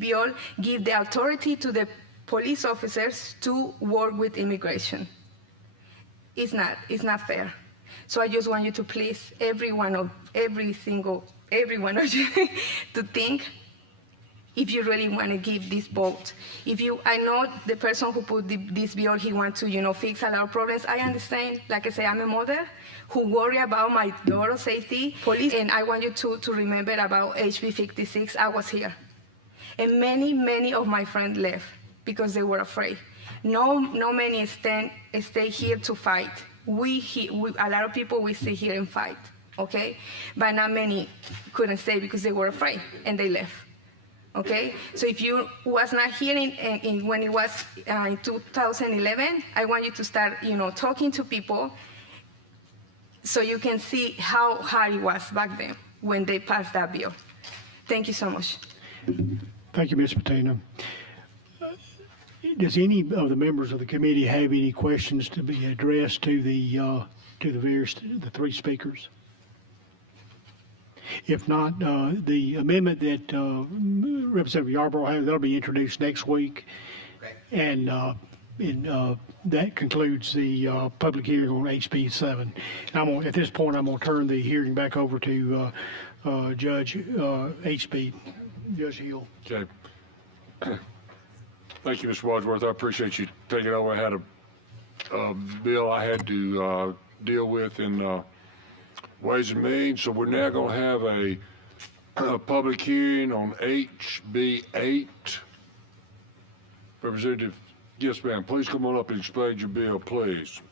bill gives the authority to the police officers to work with immigration. It's not fair. So I just want you to please, every one of you to think if you really want to give this vote. I know the person who put this bill, he wants to, fix a lot of problems. I understand. Like I say, I'm a mother who worry about my daughter's safety, police, and I want you to remember about HB 56. I was here. And many of my friends left because they were afraid. No many stay here to fight. A lot of people, we stay here and fight, okay? But not many couldn't stay because they were afraid and they left. Okay, so if you was not here when it was in 2011, I want you to start, talking to people so you can see how hard it was back then when they passed that bill. Thank you so much. Thank you, Ms. Patina. Does any of the members of the committee have any questions to be addressed to the three speakers? If not, the amendment that Representative Yarborough has, that'll be introduced next week. Okay. And that concludes the public hearing on HB 7. And at this point, I'm going to turn the hearing back over to Judge Hill. Okay. Thank you, Mr. Wadsworth. I appreciate you taking over. I had a bill I had to deal with in Ways and Means, so we're now going to have a public hearing on HB 8. Representative, yes, ma'am. Please come on up and explain your bill, please.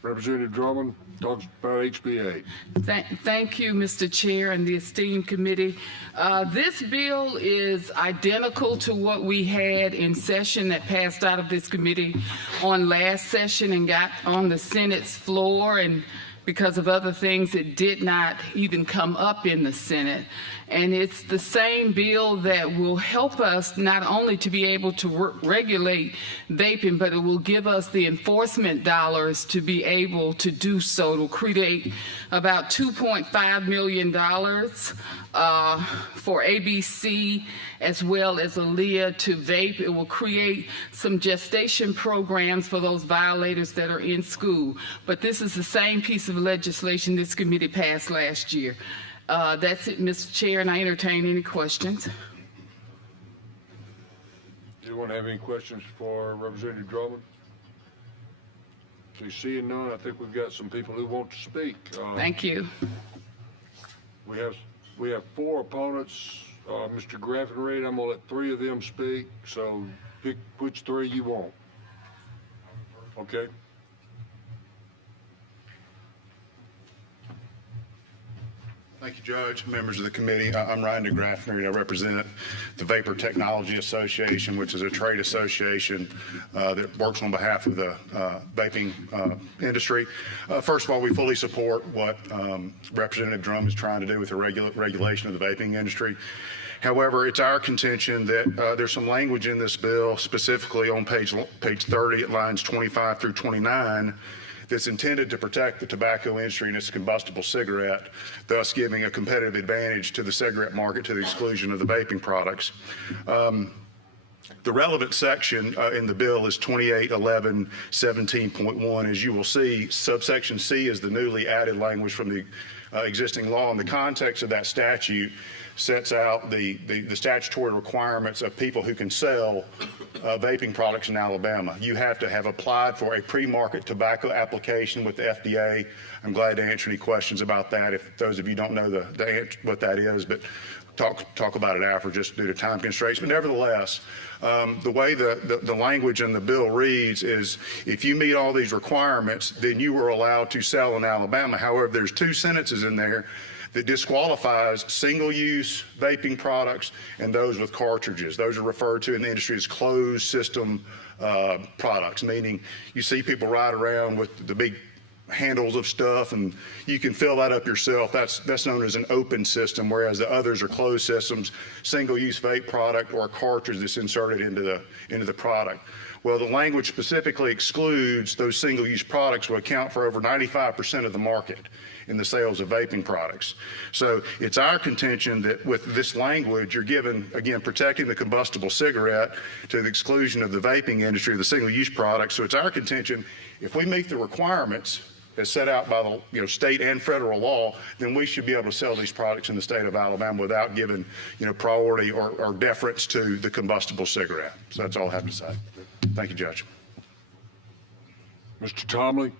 Representative Drummond talks about HB 8. Thank you, Mr. Chair and the esteemed committee. This bill is identical to what we had in session that passed out of this committee on last session and got on the Senate's floor, and because of other things, it did not even come up in the Senate. And it's the same bill that will help us not only to be able to regulate vaping, but it will give us the enforcement dollars to be able to do so. It will create about $2.5 million for ABC as well as ALEA to vape. It will create some gestation programs for those violators that are in school. But this is the same piece of legislation this committee passed last year. That's it, Mr. Chair, and I entertain any questions. Anyone have any questions for Representative Drummond? So seeing none, I think we've got some people who want to speak. Thank you. We have 4 opponents. Mr. Givhan, I'm going to let 3 of them speak, so pick which 3 you want. Okay. Thank you, Judge, members of the committee. I'm Ryan Givhan. I represent the Vapor Technology Association, which is a trade association that works on behalf of the vaping industry. First of all, we fully support what Representative Drummond is trying to do with the regulation of the vaping industry. However, it's our contention that there's some language in this bill, specifically on page 30 at lines 25 through 29, that's intended to protect the tobacco industry and its combustible cigarette, thus giving a competitive advantage to the cigarette market to the exclusion of the vaping products. The relevant section in the bill is 2811-17.1. As you will see, subsection C is the newly added language from the existing law. And the context of that statute sets out the statutory requirements of people who can sell vaping products in Alabama. You have to have applied for a pre-market tobacco application with the FDA. I'm glad to answer any questions about that if those of you don't know what that is, but talk about it after just due to time constraints. But nevertheless, the way the language in the bill reads is if you meet all these requirements, then you are allowed to sell in Alabama. However, there's 2 sentences in there that disqualifies single-use vaping products and those with cartridges. Those are referred to in the industry as closed system products, meaning you see people ride around with the big handles of stuff and you can fill that up yourself. That's known as an open system, whereas the others are closed systems, single-use vape product or a cartridge that's inserted into the product. Well, the language specifically excludes those single-use products, will account for over 95% of the market in the sales of vaping products. So it's our contention that with this language, you're given, again, protecting the combustible cigarette to the exclusion of the vaping industry, the single-use products. So it's our contention, if we meet the requirements as set out by the state and federal law, then we should be able to sell these products in the state of Alabama without giving priority or deference to the combustible cigarette. So that's all I have to say. Thank you, Judge. Mr. Tomley?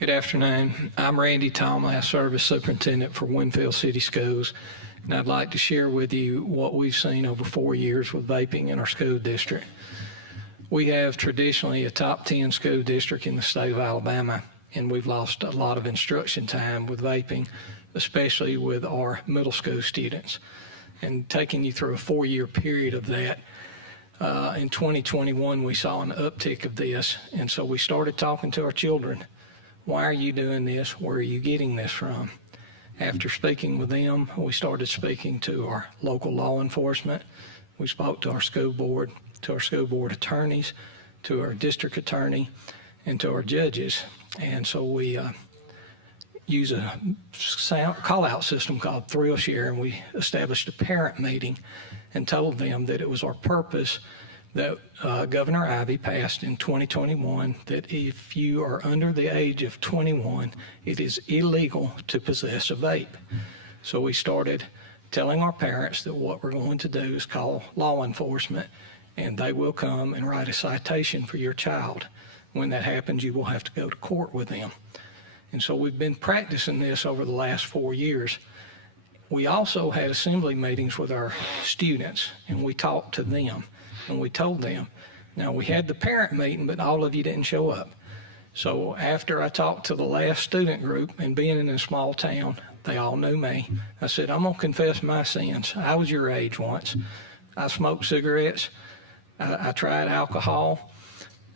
Good afternoon. I'm Randy Tomley. I serve as superintendent for Winfield City Schools, and I'd like to share with you what we've seen over 4 years with vaping in our school district. We have traditionally a top 10 school district in the state of Alabama, and we've lost a lot of instruction time with vaping, especially with our middle school students. And taking you through a 4-year period of that, in 2021 we saw an uptick of this, and so we started talking to our children. Why are you doing this? Where are you getting this from? After speaking with them, we started speaking to our local law enforcement. We spoke to our school board attorneys, to our district attorney, and to our judges. And so we use a call-out system called Thrill Share, and we established a parent meeting and told them that it was our purpose that Governor Ivey passed in 2021 that if you are under the age of 21, it is illegal to possess a vape. So we started telling our parents that what we're going to do is call law enforcement, and they will come and write a citation for your child. When that happens, you will have to go to court with them. And so we've been practicing this over the last 4 years. We also had assembly meetings with our students, and we talked to them. And we told them, now we had the parent meeting, but all of you didn't show up. So after I talked to the last student group, and being in a small town, they all knew me. I said, I'm gonna confess my sins. I was your age once. I smoked cigarettes. I tried alcohol.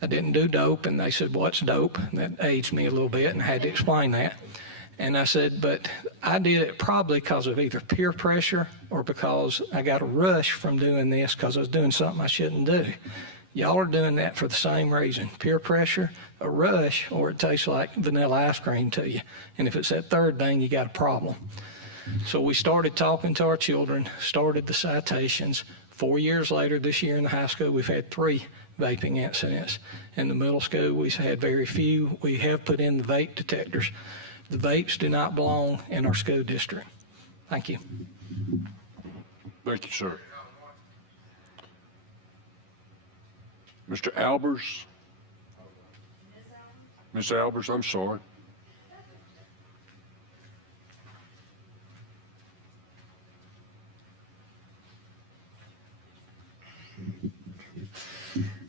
I didn't do dope. And they said, what's dope? And that aged me a little bit, and I had to explain that. And I said, but I did it probably because of either peer pressure or because I got a rush from doing this because I was doing something I shouldn't do. Y'all are doing that for the same reason. Peer pressure, a rush, or it tastes like vanilla ice cream to you. And if it's that third thing, you got a problem. So we started talking to our children, started the citations. 4 years later, this year in the high school, we've had 3 vaping incidents. In the middle school, we've had very few. We have put in the vape detectors. The vapes do not belong in our school district. Thank you. Thank you, sir. Mr. Albers? Ms. Albers, I'm sorry.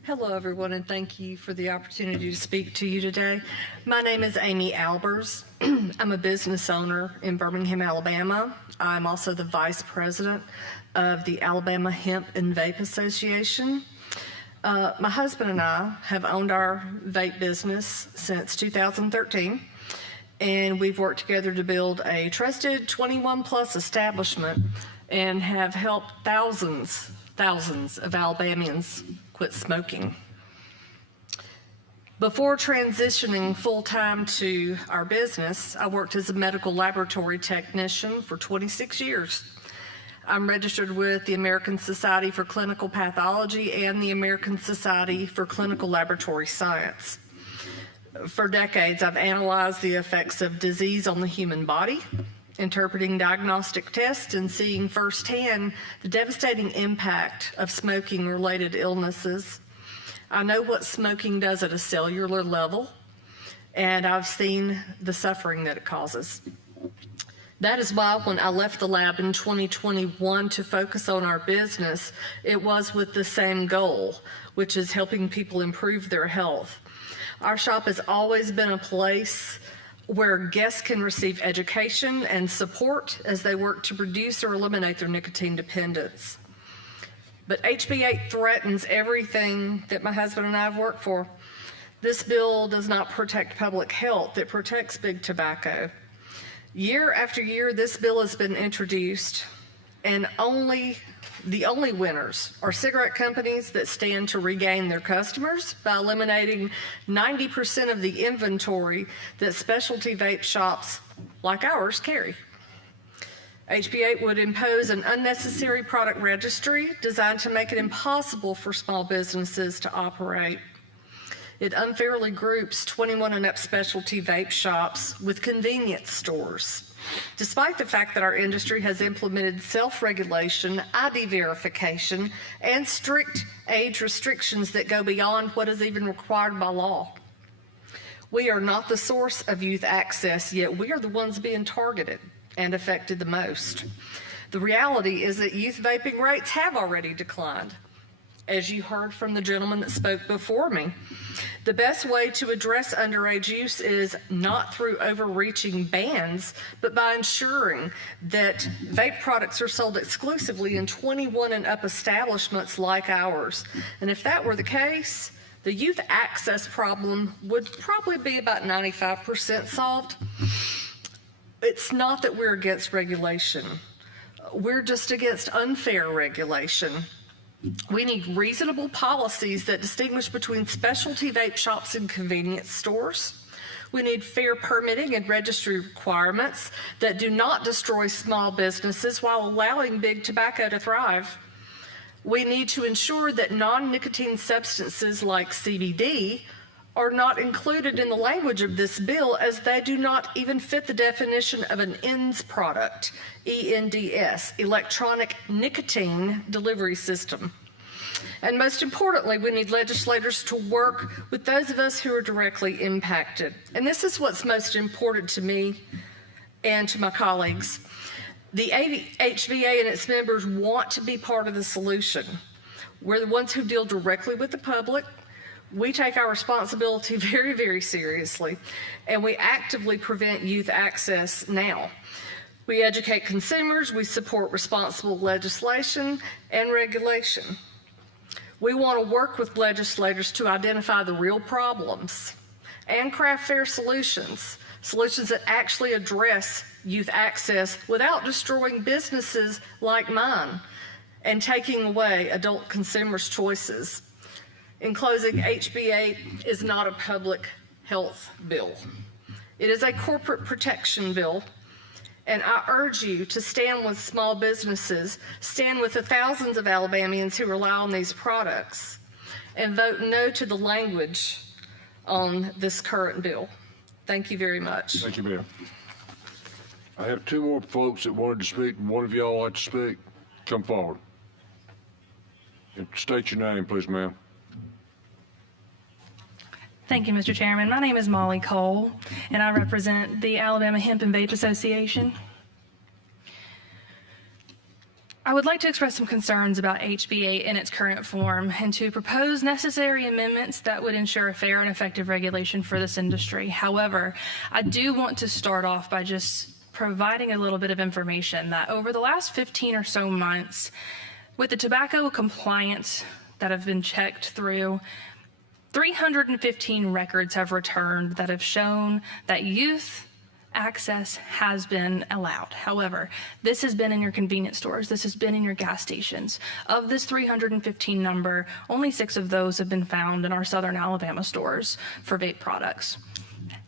Hello, everyone, and thank you for the opportunity to speak to you today. My name is Amy Albers. I'm a business owner in Birmingham, Alabama. I'm also the vice president of the Alabama Hemp and Vape Association. My husband and I have owned our vape business since 2013, and we've worked together to build a trusted 21-plus establishment and have helped thousands of Alabamians quit smoking. Before transitioning full-time to our business, I worked as a medical laboratory technician for 26 years. I'm registered with the American Society for Clinical Pathology and the American Society for Clinical Laboratory Science. For decades, I've analyzed the effects of disease on the human body, interpreting diagnostic tests and seeing firsthand the devastating impact of smoking-related illnesses. I know what smoking does at a cellular level, and I've seen the suffering that it causes. That is why when I left the lab in 2021 to focus on our business, it was with the same goal, which is helping people improve their health. Our shop has always been a place where guests can receive education and support as they work to reduce or eliminate their nicotine dependence. But HB 8 threatens everything that my husband and I have worked for. This bill does not protect public health, it protects big tobacco. Year after year, this bill has been introduced, and the only winners are cigarette companies that stand to regain their customers by eliminating 90% of the inventory that specialty vape shops like ours carry. HB 8 would impose an unnecessary product registry designed to make it impossible for small businesses to operate. It unfairly groups 21 and up specialty vape shops with convenience stores, despite the fact that our industry has implemented self-regulation, ID verification, and strict age restrictions that go beyond what is even required by law. We are not the source of youth access, yet we are the ones being targeted and affected the most. The reality is that youth vaping rates have already declined, as you heard from the gentleman that spoke before me. The best way to address underage use is not through overreaching bans, but by ensuring that vape products are sold exclusively in 21 and up establishments like ours. And if that were the case, the youth access problem would probably be about 95% solved. It's not that we're against regulation. We're just against unfair regulation. We need reasonable policies that distinguish between specialty vape shops and convenience stores. We need fair permitting and registry requirements that do not destroy small businesses while allowing big tobacco to thrive. We need to ensure that non-nicotine substances like CBD are not included in the language of this bill, as they do not even fit the definition of an ENDS product, ENDS, electronic nicotine delivery system. And most importantly, we need legislators to work with those of us who are directly impacted. And this is what's most important to me and to my colleagues. The HVA and its members want to be part of the solution. We're the ones who deal directly with the public. We take our responsibility very, very seriously, and we actively prevent youth access now. We educate consumers, we support responsible legislation and regulation. We want to work with legislators to identify the real problems and craft fair solutions that actually address youth access without destroying businesses like mine and taking away adult consumers' choices. In closing, HB 8 is not a public health bill. It is a corporate protection bill, and I urge you to stand with small businesses, stand with the thousands of Alabamians who rely on these products, and vote no to the language on this current bill. Thank you very much. Thank you, ma'am. I have two more folks that wanted to speak. One of y'all like to speak? Come forward. And state your name, please, ma'am. Thank you, Mr. Chairman. My name is Molly Cole, and I represent the Alabama Hemp and Vape Association. I would like to express some concerns about HB 8 in its current form and to propose necessary amendments that would ensure a fair and effective regulation for this industry. However, I do want to start off by just providing a little bit of information that over the last 15 or so months, with the tobacco compliance that have been checked through, 315 records have returned that have shown that youth access has been allowed. However, this has been in your convenience stores. This has been in your gas stations. Of this 315 number, only 6 of those have been found in our southern Alabama stores for vape products.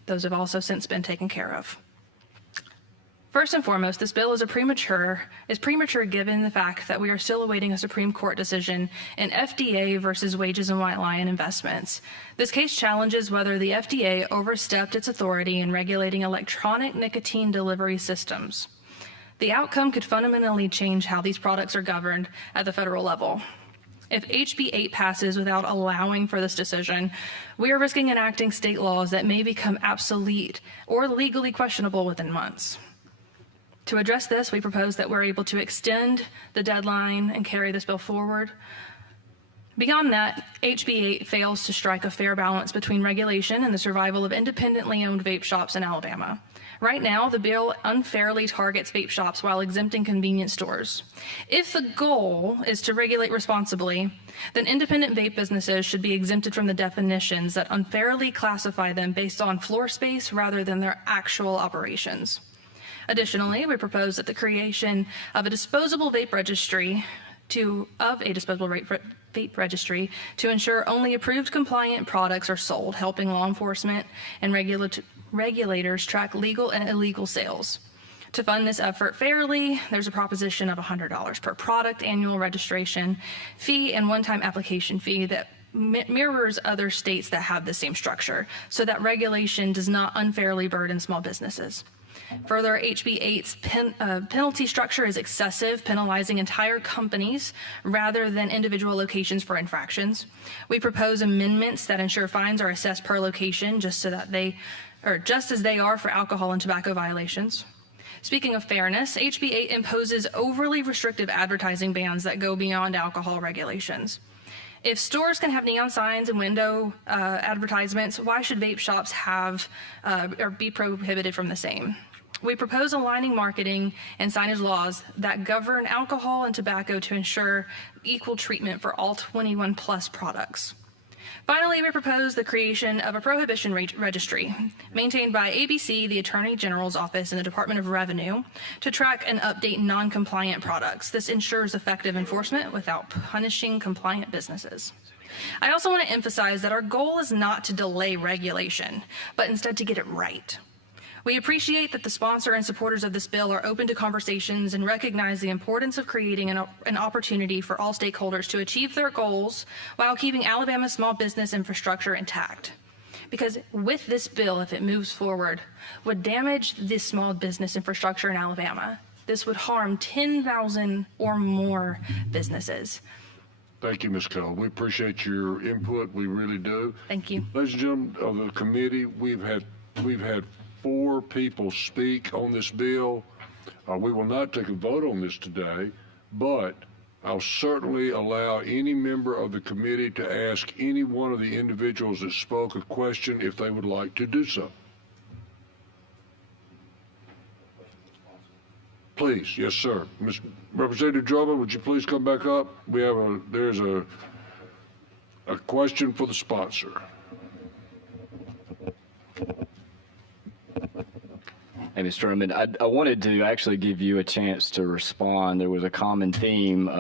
Those have also since been taken care of. First and foremost, this bill is premature given the fact that we are still awaiting a Supreme Court decision in FDA versus Wages and White Lion Investments. This case challenges whether the FDA overstepped its authority in regulating electronic nicotine delivery systems. The outcome could fundamentally change how these products are governed at the federal level. If HB 8 passes without allowing for this decision, we are risking enacting state laws that may become obsolete or legally questionable within months. To address this, we propose that we're able to extend the deadline and carry this bill forward. Beyond that, HB 8 fails to strike a fair balance between regulation and the survival of independently owned vape shops in Alabama. Right now, the bill unfairly targets vape shops while exempting convenience stores. If the goal is to regulate responsibly, then independent vape businesses should be exempted from the definitions that unfairly classify them based on floor space rather than their actual operations. Additionally, we propose that the creation of a disposable vape registry to ensure only approved compliant products are sold, helping law enforcement and regulators track legal and illegal sales. To fund this effort fairly, there's a proposition of $100 per product annual registration fee and one-time application fee that mirrors other states that have the same structure, so that regulation does not unfairly burden small businesses. Further, HB 8's penalty structure is excessive, penalizing entire companies rather than individual locations for infractions. We propose amendments that ensure fines are assessed per location, just as they are for alcohol and tobacco violations. Speaking of fairness, HB 8 imposes overly restrictive advertising bans that go beyond alcohol regulations. If stores can have neon signs and window advertisements, why should vape shops have or be prohibited from the same? We propose aligning marketing and signage laws that govern alcohol and tobacco to ensure equal treatment for all 21 plus products. Finally, we propose the creation of a prohibition registry maintained by ABC, the Attorney General's Office, and the Department of Revenue to track and update non-compliant products. This ensures effective enforcement without punishing compliant businesses. I also want to emphasize that our goal is not to delay regulation, but instead to get it right. We appreciate that the sponsor and supporters of this bill are open to conversations and recognize the importance of creating an opportunity for all stakeholders to achieve their goals while keeping Alabama's small business infrastructure intact. Because with this bill, if it moves forward, would damage this small business infrastructure in Alabama. This would harm 10,000 or more businesses. Thank you, Ms. Cole. We appreciate your input. We really do. Thank you. Ladies and gentlemen of the committee, we've had 4 people speak on this bill. We will not take a vote on this today, but I'll certainly allow any member of the committee to ask any one of the individuals that spoke a question if they would like to do so. Please, yes, sir. Ms. Representative Drummond, would you please come back up? There's a question for the sponsor. Hey, Mr. Drummond, I wanted to actually give you a chance to respond. There was a common theme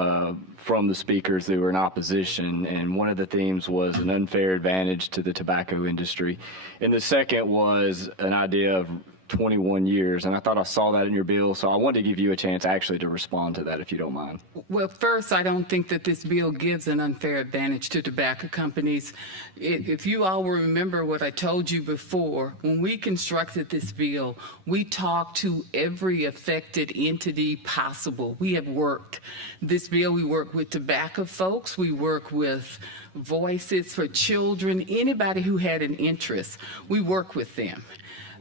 from the speakers that were in opposition, and one of the themes was an unfair advantage to the tobacco industry. And the second was an idea of 21 years, and I thought I saw that in your bill, so I wanted to give you a chance actually to respond to that, if you don't mind. Well, first, I don't think that this bill gives an unfair advantage to tobacco companies. If you all will remember what I told you before, when we constructed this bill, we talked to every affected entity possible. We have worked this bill. We work with tobacco folks. We work with Voices for Children, anybody who had an interest. We work with them.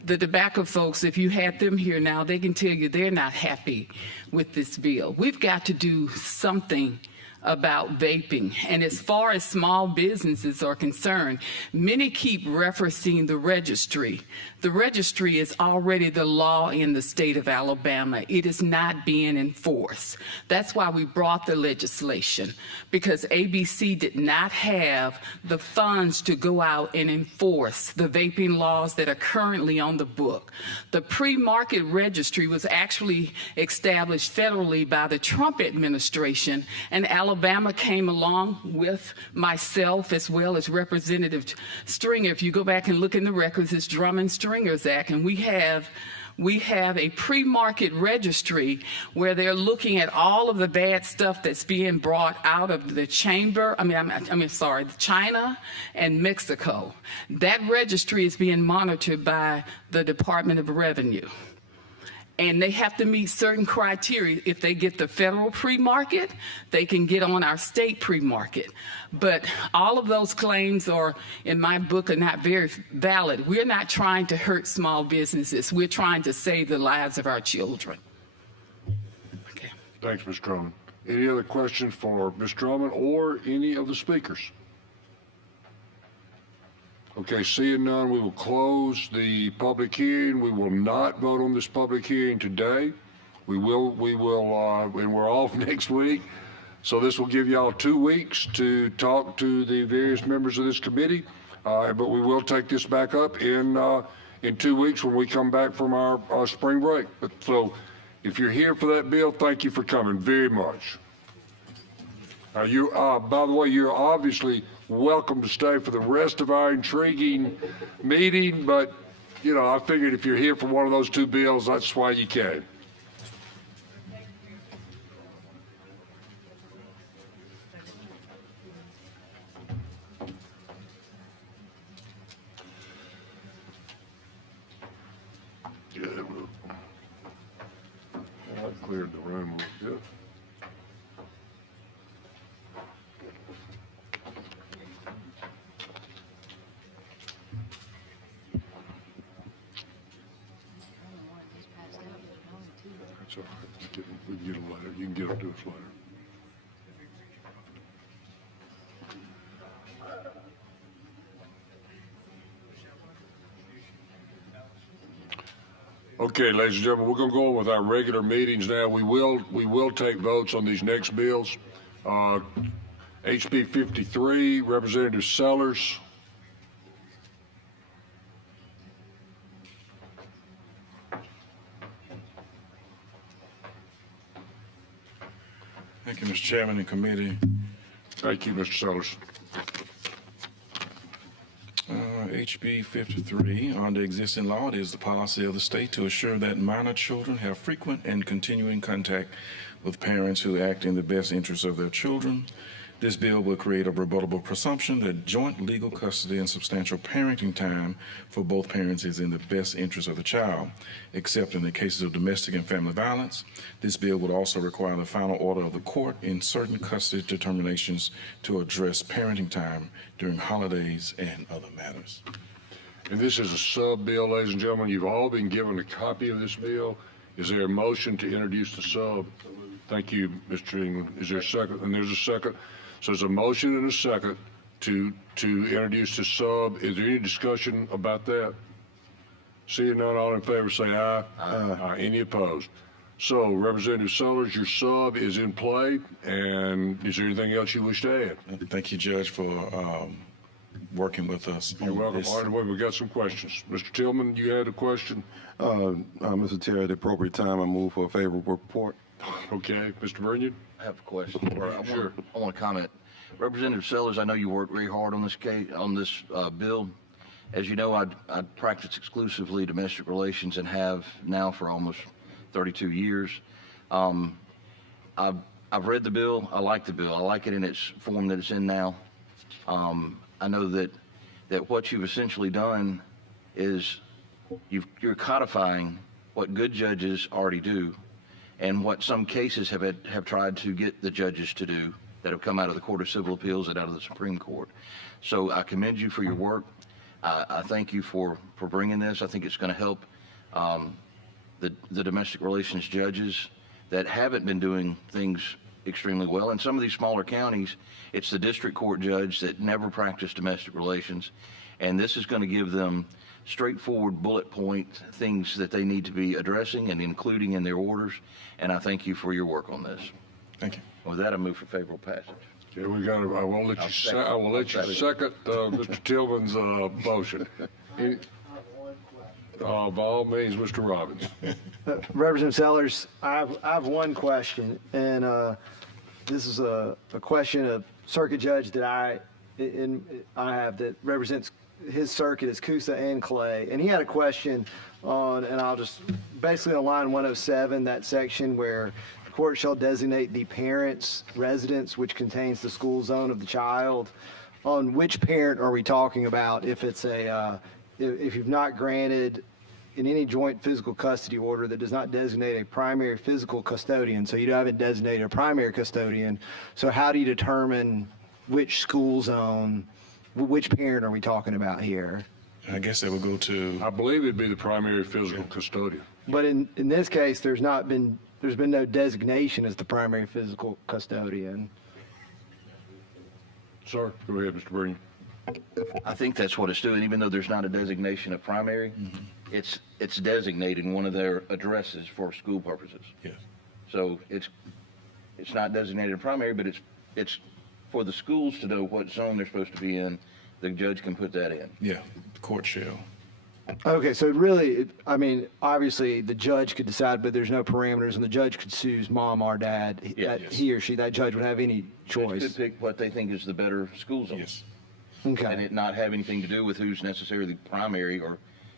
The tobacco folks, if you had them here now, they can tell you they're not happy with this bill. We've got to do something about vaping. And as far as small businesses are concerned, many keep referencing the registry. The registry is already the law in the state of Alabama. It is not being enforced. That's why we brought the legislation, because ABC did not have the funds to go out and enforce the vaping laws that are currently on the book. The pre-market registry was actually established federally by the Trump administration, and Alabama came along with myself as well as Representative Stringer. If you go back and look in the records, it's Drummond-Stringer's Act, and we have a pre-market registry where they're looking at all of the bad stuff that's being brought out of the China and Mexico. That registry is being monitored by the Department of Revenue. And they have to meet certain criteria. If they get the federal pre-market, they can get on our state pre-market. But all of those claims are, in my book, are not very valid. We're not trying to hurt small businesses. We're trying to save the lives of our children. Okay. Thanks, Ms. Drummond. Any other questions for Ms. Drummond or any of the speakers? Okay, seeing none, we will close the public hearing. We will not vote on this public hearing today. We will, and we're off next week. So this will give y'all 2 weeks to talk to the various members of this committee. But we will take this back up in 2 weeks when we come back from our spring break. So if you're here for that bill, thank you for coming very much. By the way, you're obviously welcome to stay for the rest of our intriguing meeting, but, you know, I figured if you're here for one of those 2 bills, that's why you came. Yeah, I cleared the room a little bit. That's all right. We can get them later. You can get them to us later. Okay, ladies and gentlemen, we're going to go on with our regular meetings now. We will take votes on these next bills. HB 53, Representative Sellers. Thank you, Mr. Chairman and committee. Thank you, Mr. Sellers. HB 53, under existing law, it is the policy of the state to assure that minor children have frequent and continuing contact with parents who act in the best interest of their children. This bill will create a rebuttable presumption that joint legal custody and substantial parenting time for both parents is in the best interest of the child, except in the cases of domestic and family violence. This bill would also require the final order of the court in certain custody determinations to address parenting time during holidays and other matters. And this is a sub-bill, ladies and gentlemen. You've all been given a copy of this bill. Is there a motion to introduce the sub? Thank you, Mr. England. Is there a second? And there's a second. So there's a motion and a second to introduce the sub. Is there any discussion about that? Seeing none, all in favor say aye. Aye. Any opposed? So, Representative Sellers, your sub is in play, and is there anything else you wish to add? Thank you, Judge, for working with us. You're welcome. All right, we've got some questions. Mr. Tillman, you had a question? Mr. Chair, at the appropriate time, I move for a favorable report. Okay. Mr. Bernier? I have a question. Sure. I want to comment. Representative Sellers, I know you worked very hard on this case, on this bill. As you know, I practice exclusively domestic relations and have now for almost 32 years. I've read the bill. I like the bill. I like it in its form that it's in now. I know that what you've essentially done is you're codifying what good judges already do and what some cases have tried to get the judges to do that have come out of the Court of Civil Appeals and out of the Supreme Court. So I commend you for your work. I thank you for bringing this. I think it's going to help the domestic relations judges that haven't been doing things extremely well. In some of these smaller counties, it's the district court judge that never practiced domestic relations, and this is going to give them straightforward bullet point things that they need to be addressing and including in their orders, and I thank you for your work on this. Thank you. With that, I move for favorable passage. Okay, I will let you second Mr. Tillman's motion. By all means, Mr. Robbins. Representative Sellers, I have one question, and this is a question of circuit judge that I have that represents his circuit is Coosa and Clay, and he had a question on, and I'll just basically on line 107, that section where the court shall designate the parent's residence, which contains the school zone of the child. On which parent are we talking about? If it's if you've not granted in any joint physical custody order that does not designate a primary physical custodian, so you haven't designated a primary custodian, so how do you determine which school zone, which parent are we talking about here? I guess that would go to... I believe it'd be the primary physical custodian. But in this case, there's been no designation as the primary physical custodian. Sir, go ahead, Mr. Bernier. I think that's what it's doing, even though there's not a designation of primary. It's designating one of their addresses for school purposes. Yes. So it's not designated primary, but it's for the schools to know what zone they're supposed to be in. The judge can put that in. Yeah, the court shall. Okay, so really, I mean, obviously the judge could decide, but there's no parameters, and the judge could sue mom or dad. Yeah. He or she, that judge would have any Judge choice. could pick what they think is the better school zone. Yes. And Okay. it not have anything to do with who's necessarily primary or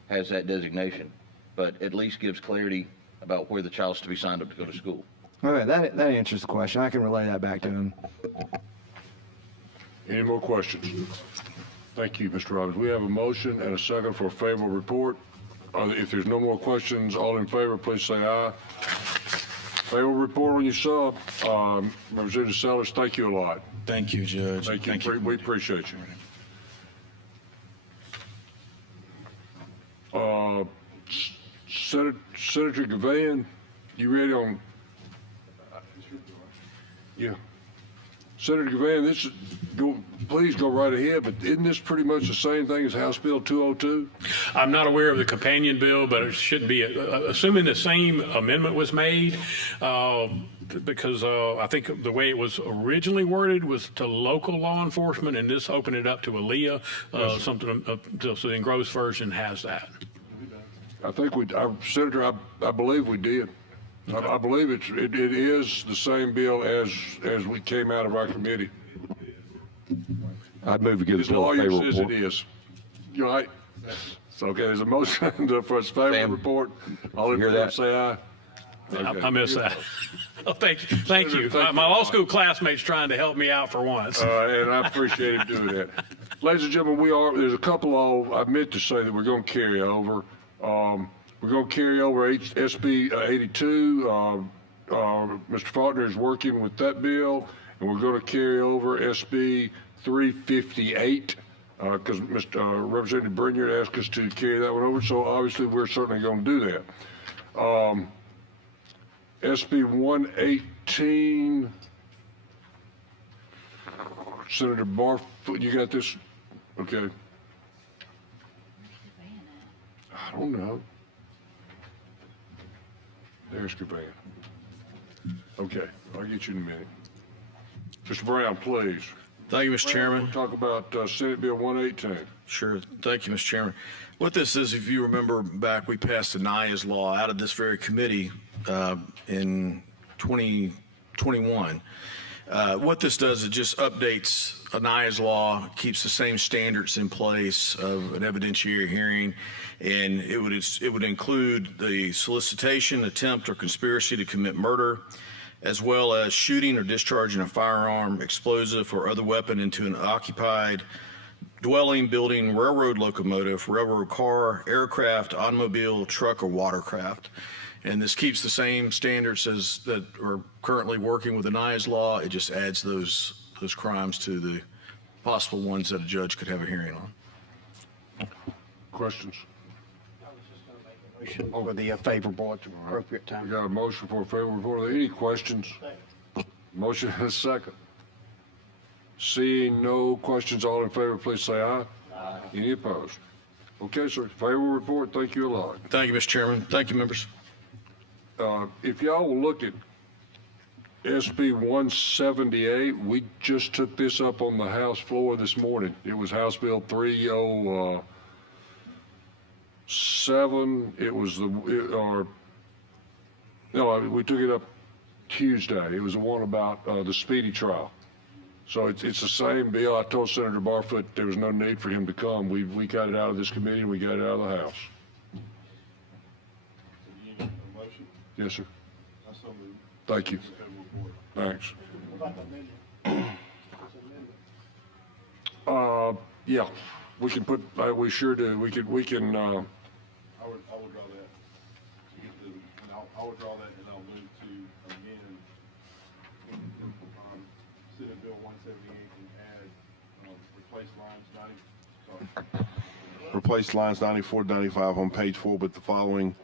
has that designation, but at least gives clarity about where the child's to be signed up to go to school. Okay, that answers the question. I can relay that back to him. Any more questions? Thank you, Mr. Robbins. We have a motion and a second for a favorable report. If there's no more questions, all in favor, please say aye. Favorable report on your sub. Representative Sellers, thank you a lot. Thank you, Judge. Thank you. We appreciate you. Senator Givan, you ready on? Yeah. Senator Givan, please go right ahead, but isn't this pretty much the same thing as House Bill 202? I'm not aware of the companion bill, but it should be, assuming the same amendment was made, because I think the way it was originally worded was to local law enforcement, and this opened it up to ALEA, something, so the engrossed version has that. I think Senator, I believe we did. Okay. I believe it is the same bill as we came out of our committee. I'd move to give This the bill a lawyer favorable says report. it is. You're right. So, okay, there's a motion for a favorable report. All in favor, say aye. Okay. I missed that. Oh, thank you. Thank you. My law school classmate's trying to help me out for once. And I appreciate him doing that. Ladies and gentlemen, there's a couple I meant to say that we're going to carry over. We're going to carry over SB 82. Mr. Faulkner is working with that bill, and we're going to carry over SB 358 because Representative Brinyard asked us to carry that one over. So obviously, we're certainly going to do that. SB 118. Senator Barfoot, you got this? Okay. I don't know. There's Givan. Okay, I'll get you in a minute. Mr. Brown, please. Thank you, Mr. Chairman. We'll talk about Senate Bill 118. Sure. Thank you, Mr. Chairman. What this is, if you remember back, we passed the NIA's law out of this very committee in 2021. What this does, it just updates NIA's law, keeps the same standards in place of an evidentiary hearing, and it would include the solicitation, attempt, or conspiracy to commit murder, as well as shooting or discharging a firearm, explosive, or other weapon into an occupied dwelling, building, railroad locomotive, railroad car, aircraft, automobile, truck, or watercraft. And this keeps the same standards as that are currently working with the NIA's law. It just adds those crimes to the possible ones that a judge could have a hearing on. Questions? I was just going to make a motion for the favorable at the appropriate time. We got a motion for a favorable report. Are there any questions? Motion and a second. Seeing no questions, all in favor, please say aye. Aye. Any opposed? Okay, sir. Favorable report. Thank you a lot. Thank you, Mr. Chairman. Thank you, members. If y'all will look at SB 178, we just took this up on the House floor this morning. It was House Bill 307. It was we took it up Tuesday. It was the one about the speedy trial. So it's the same bill. I told Senator Barfoot there was no need for him to come. We got it out of this committee and we got it out of the House. Yes, sir. Thank you. Thanks. Yeah, we can put. We sure do. We can. I would draw that. I would draw that, and I'll move to amend Senate Bill 178 and add replace lines 94 to 95 on page 4 with the following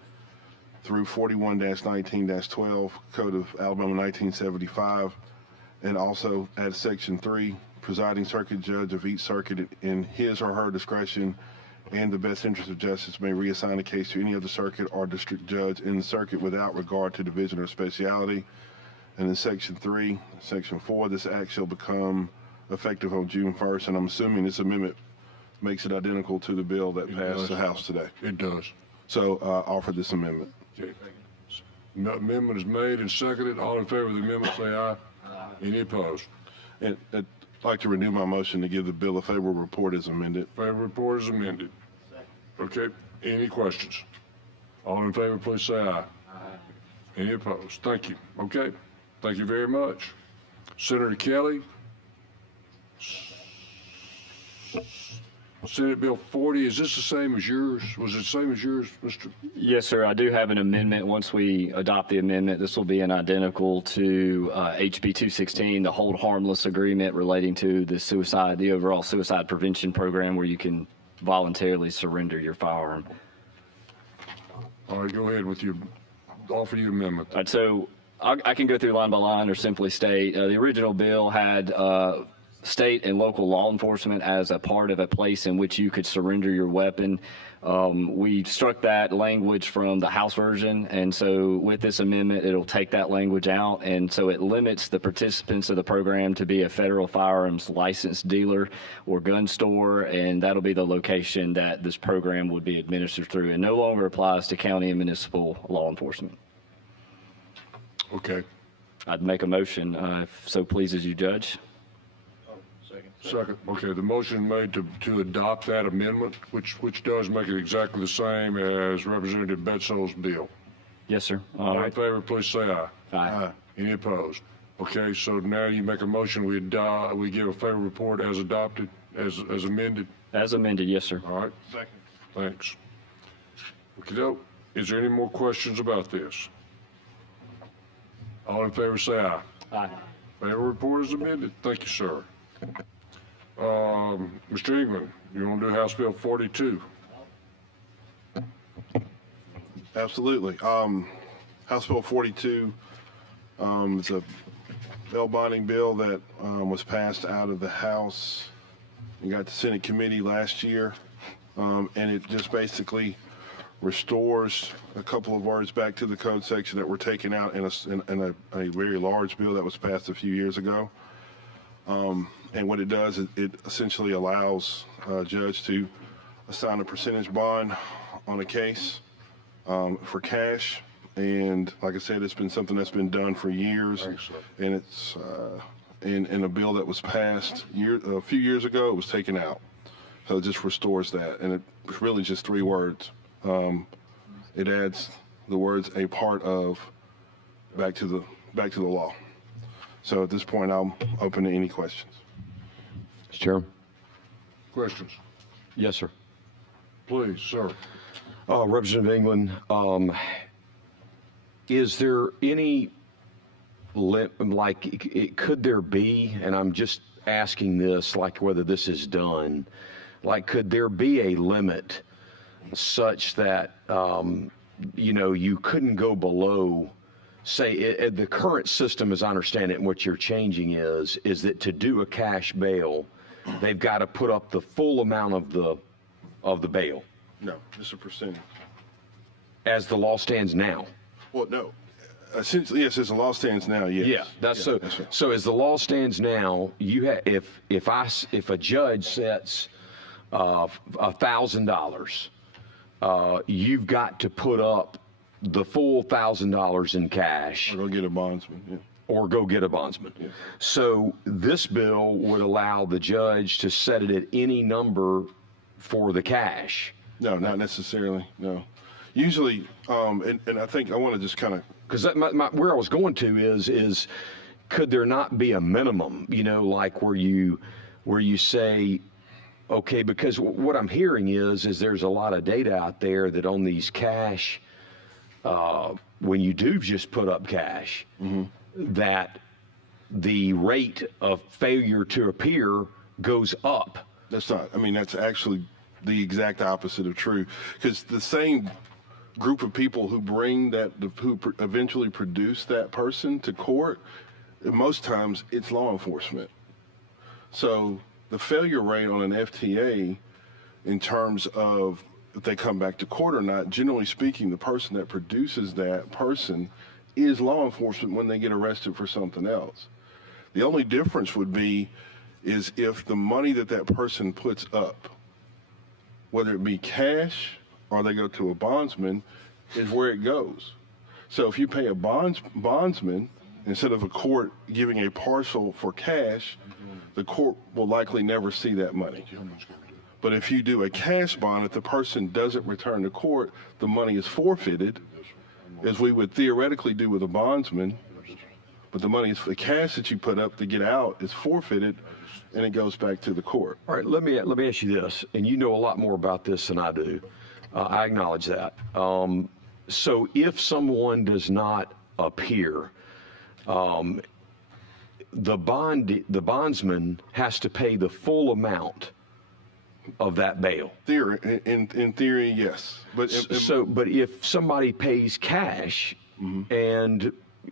through 41-19-12 Code of Alabama 1975, And also add section 3, presiding circuit judge of each circuit in his or her discretion and the best interest of justice may reassign a case to any other circuit or district judge in the circuit without regard to division or speciality. And in section 3, section 4, this act shall become effective on June 1st. And I'm assuming this amendment makes it identical to the bill that passed the House today. It does. So offer this amendment. Okay. Amendment is made and seconded. All in favor of the amendment, say aye. Aye. Any opposed? And I'd like to renew my motion to give the bill a favorable report as amended. Favorable report is amended. Okay. Any questions? All in favor, please say aye. Aye. Any opposed? Thank you. Okay. Thank you very much. Senator Kelly. Senate Bill 40, is this the same as yours? Was it the same as yours, Mr.? Yes, sir. I do have an amendment. Once we adopt the amendment, this will be an identical to HB 216, the hold harmless agreement relating to the overall suicide prevention program where you can voluntarily surrender your firearm. All right, go ahead with your, offer your amendment. All right, so I can go through line by line or simply state the original bill had state and local law enforcement as a part of a place in which you could surrender your weapon. We struck that language from the House version, and so with this amendment, it'll take that language out, and so it limits the participants of the program to be a federal firearms licensed dealer or gun store, and that'll be the location that this program would be administered through, and no longer applies to county and municipal law enforcement. Okay. I'd make a motion, if so pleases you, Judge. Second. Okay, the motion made to adopt that amendment, which does make it exactly the same as Representative Betzo's bill. Yes, sir. All in favor, please say aye. Aye. Any opposed? Okay, so now you make a motion, we give a favorable report as adopted, as amended? As amended, yes, sir. All right. Second. Thanks. Okay, is there any more questions about this? All in favor, say aye. Aye. Favorable report is amended. Thank you, sir. Mr. England, you want to do House Bill 42? Absolutely. House Bill 42 is a bail bonding bill that was passed out of the House and got to Senate committee last year. And it just basically restores a couple of words back to the code section that were taken out in a very large bill that was passed a few years ago. And what it does is it essentially allows a judge to assign a percentage bond on a case for cash. And like I said, it's been something that's been done for years. Excellent. And it's in a bill that was passed a few years ago, it was taken out. So it just restores that. And it's really just 3 words. It adds the words "a part of" back to the law. So at this point, I'm open to any questions. Mr. Chairman. Questions? Yes, sir. Please, sir. Representative England, is there any, could there be, and I'm just asking this, like whether this is done, like could there be a limit such that, you couldn't go below, say, the current system, as I understand it, and what you're changing is that to do a cash bail, they've got to put up the full amount of the bail. No, just a percentage. As the law stands now. Well, no. Essentially, yes, as the law stands now, yes. Yeah, that's right. So as the law stands now, you have if a judge sets $1,000, you've got to put up the full $1,000 in cash. Or go get a bondsman. Yeah. Or go get a bondsman. Yeah. So this bill would allow the judge to set it at any number for the cash. No, not necessarily. No. Usually, and I think I want to just kind of, because where I was going to is could there not be a minimum? Like where you say, okay, because what I'm hearing is there's a lot of data out there that on these cash, when you do just put up cash, that the rate of failure to appear goes up. That's not, that's actually the exact opposite of true, because the same group of people who who eventually produce that person to court, most times it's law enforcement. So the failure rate on an FTA in terms of if they come back to court or not, generally speaking, the person that produces that person is law enforcement when they get arrested for something else. The only difference would be is if the money that that person puts up, whether it be cash or they go to a bondsman, is where it goes. So if you pay a bondsman, instead of a court giving a parcel for cash, the court will likely never see that money. But if you do a cash bond, if the person doesn't return to court, the money is forfeited, as we would theoretically do with a bondsman. But the money is the cash that you put up to get out is forfeited, and it goes back to the court. All right, let me ask you this, and you know a lot more about this than I do. I acknowledge that. So if someone does not appear, the bondsman has to pay the full amount of that bail. In theory, yes. But but if somebody pays cash and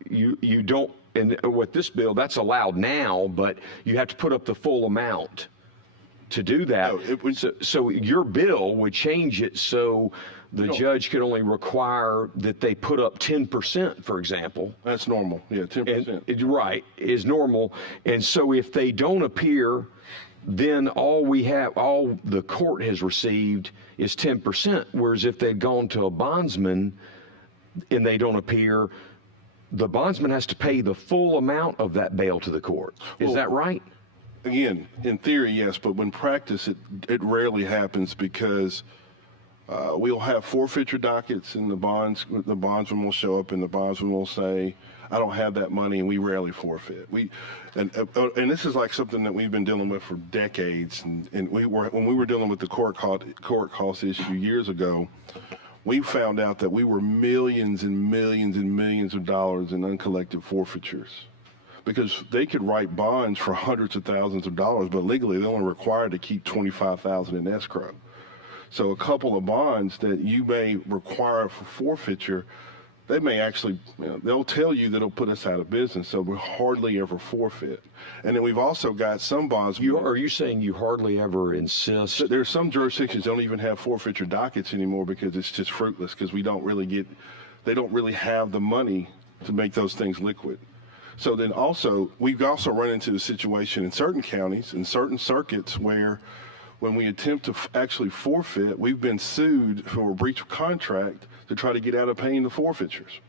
you don't, and with this bill, that's allowed now, but you have to put up the full amount to do that. No, so your bill would change it so the judge can only require that they put up 10%, for example. That's normal. Yeah, 10%. Right, is normal. And so if they don't appear, then all the court has received is 10%. Whereas if they'd gone to a bondsman and they don't appear, the bondsman has to pay the full amount of that bail to the court. Is that right? Again, in theory, yes, but when practice, it rarely happens because we'll have forfeiture dockets and the bondsman will show up and the bondsman will say, I don't have that money, and we rarely forfeit. And this is like something that we've been dealing with for decades. And when we were dealing with the court cost issue years ago, we found out that we were millions and millions and millions of dollars in uncollected forfeitures, because they could write bonds for hundreds of thousands of dollars, but legally they're only required to keep $25,000 in escrow. So a couple of bonds that you may require for forfeiture, they may actually, they'll tell you that it'll put us out of business, so we hardly ever forfeit. And then we've also got some bonds. Are you saying you hardly ever insist? There's some jurisdictions that don't even have forfeiture dockets anymore because it's just fruitless, because they don't really have the money to make those things liquid. So then also, we've also run into a situation in certain counties, in certain circuits, where when we attempt to actually forfeit, we've been sued for a breach of contract to try to get out of paying the forfeitures.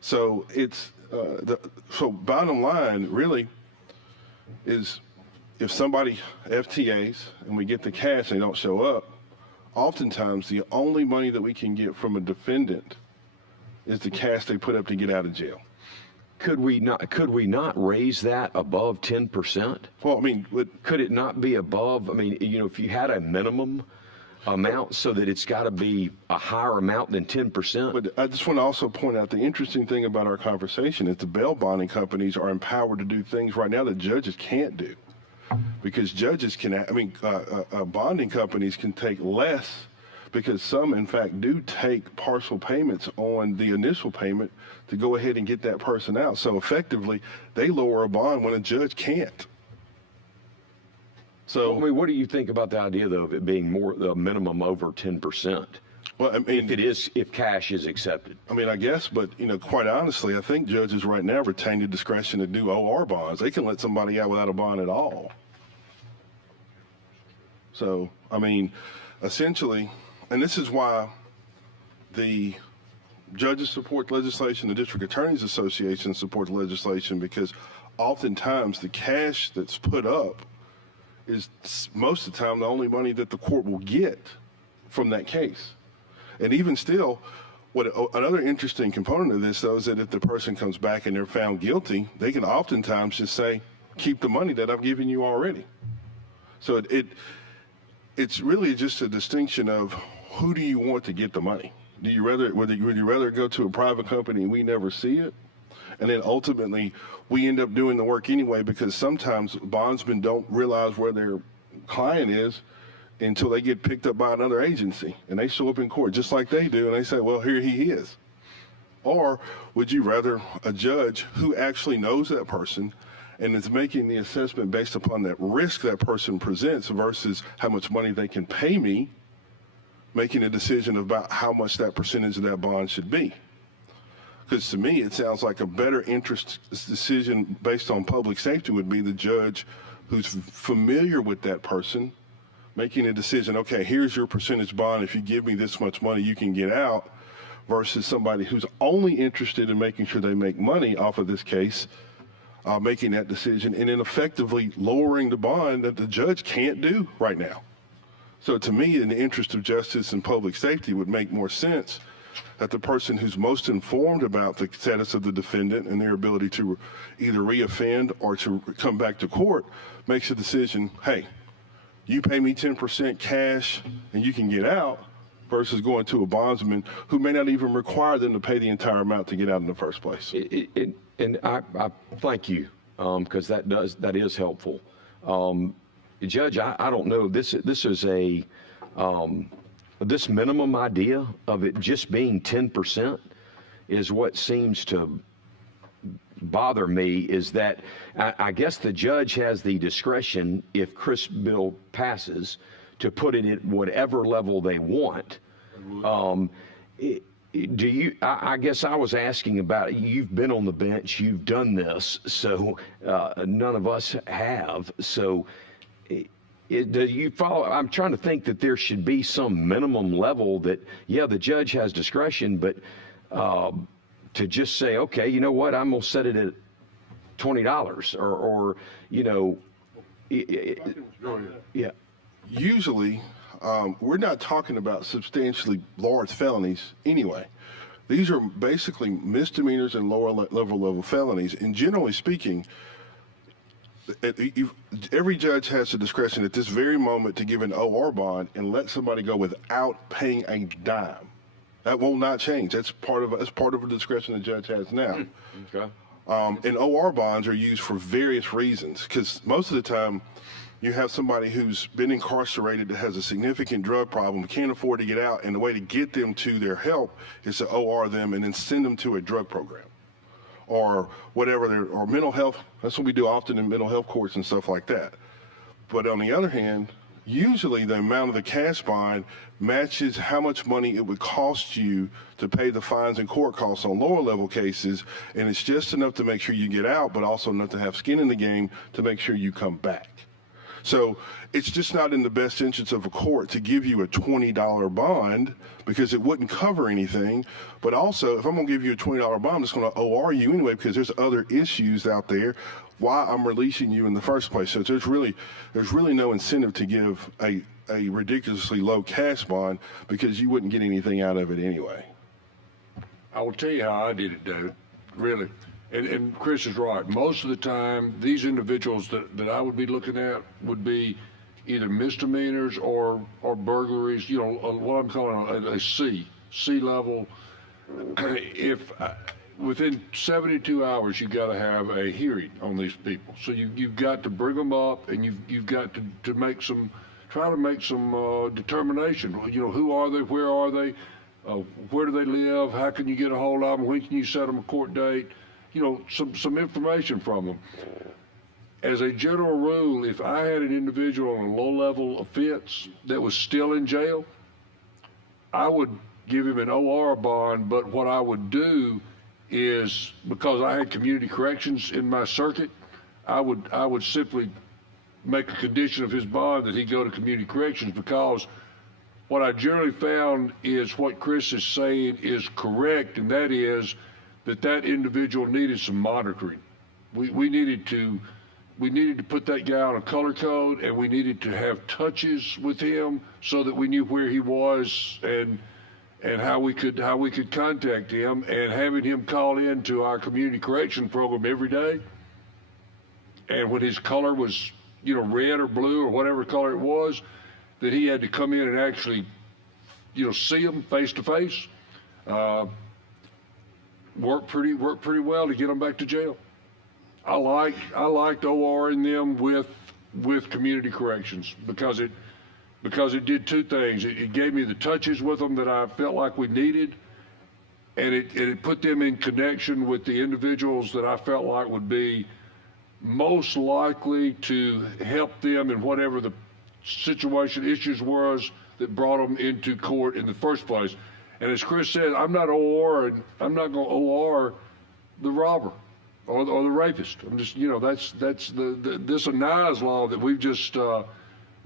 So so bottom line really is, if somebody FTAs and we get the cash and they don't show up, oftentimes the only money that we can get from a defendant is the cash they put up to get out of jail. Could we not raise that above 10%? Well, I mean, could it not be above? I mean, if you had a minimum amount so that it's got to be a higher amount than 10%. But I just want to also point out the interesting thing about our conversation is the bail bonding companies are empowered to do things right now that judges can't do, because judges bonding companies can take less, because some in fact do take partial payments on the initial payment to go ahead and get that person out. So effectively, they lower a bond when a judge can't. So, what do you think about the idea, though, of it being the minimum over 10%? Well, I mean, if cash is accepted. I mean, I guess, but quite honestly, I think judges right now retain the discretion to do OR bonds. They can let somebody out without a bond at all. So, I mean, essentially, and this is why the judges support legislation, the District Attorneys Association supports legislation, because oftentimes the cash that's put up is most of the time the only money that the court will get from that case. And even still, another interesting component of this, though, is that if the person comes back and they're found guilty, they can oftentimes just say, keep the money that I've given you already. So it's really just a distinction of who do you want to get the money? Would you rather go to a private company and we never see it? And then ultimately, we end up doing the work anyway, because sometimes bondsmen don't realize where their client is until they get picked up by another agency. And they show up in court just like they do, and they say, well, here he is. Or would you rather a judge who actually knows that person and is making the assessment based upon that risk that person presents versus how much money they can pay me, making a decision about how much that percentage of that bond should be? Because to me, it sounds like a better interest decision based on public safety would be the judge who's familiar with that person, making a decision, okay, here's your percentage bond. If you give me this much money, you can get out, versus somebody who's only interested in making sure they make money off of this case, making that decision and then effectively lowering the bond that the judge can't do right now. So to me, in the interest of justice and public safety, would make more sense that the person who's most informed about the status of the defendant and their ability to either reoffend or to come back to court makes a decision, hey, you pay me 10% cash and you can get out, versus going to a bondsman who may not even require them to pay the entire amount to get out in the first place. And I thank you, because that is helpful. Judge, I don't know, this is a, this minimum idea of it just being 10% is what seems to bother me, is that I guess the judge has the discretion, if Chris' bill passes, to put it at whatever level they want. Do you, I guess I was asking about, you've been on the bench, you've done this, so none of us have. So do you follow? I'm trying to think that there should be some minimum level that, yeah, the judge has discretion, but to just say, okay, you know what, I'm going to set it at $20 or you know, yeah. Usually, we're not talking about substantially large felonies anyway. These are basically misdemeanors and lower level felonies. And generally speaking, every judge has the discretion at this very moment to give an OR bond and let somebody go without paying a dime. That will not change. That's part of a discretion the judge has now. Okay. And OR bonds are used for various reasons, because most of the time you have somebody who's been incarcerated that has a significant drug problem, can't afford to get out, and the way to get them to their help is to OR them and then send them to a drug program or whatever, or mental health. That's what we do often in mental health courts and stuff like that. But on the other hand, usually the amount of the cash bond matches how much money it would cost you to pay the fines and court costs on lower level cases, and it's just enough to make sure you get out, but also enough to have skin in the game to make sure you come back. So it's just not in the best interest of a court to give you a $20 bond, because it wouldn't cover anything. But also, if I'm going to give you a $20 bond, I'm just going to OR you anyway, because there's other issues out there why I'm releasing you in the first place. So there's really no incentive to give a ridiculously low cash bond, because you wouldn't get anything out of it anyway. I will tell you how I did it, David, really. And Chris is right. Most of the time, these individuals that I would be looking at would be either misdemeanors or burglaries, you know, what I'm calling a C level. If within 72 hours, you've got to have a hearing on these people. So you've got to bring them up, and you've got to try to make some determination. You know, who are they? Where are they? Where do they live? How can you get a hold of them? When can you set them a court date? You know, some information from them. As a general rule, if I had an individual on a low-level offense that was still in jail, I would give him an OR bond, but what I would do is, because I had community corrections in my circuit, I would simply make a condition of his bond that he go to community corrections, because what I generally found is what Chris is saying is correct, and that is that individual needed some monitoring. We needed to put that guy on a color code, and we needed to have touches with him so that we knew where he was and how we could contact him, and having him call in to our community correction program every day. And when his color was, you know, red or blue or whatever color it was, that he had to come in and actually, you know, see him face to face. Worked pretty well to get them back to jail. I liked ORing them with community corrections, because it did two things. It gave me the touches with them that I felt like we needed, and it put them in connection with the individuals that I felt like would be most likely to help them in whatever the situation issues was that brought them into court in the first place. And as Chris said, I'm not OR, and I'm not going to OR the robber or the rapist. I'm just, that's this Anais law that we've just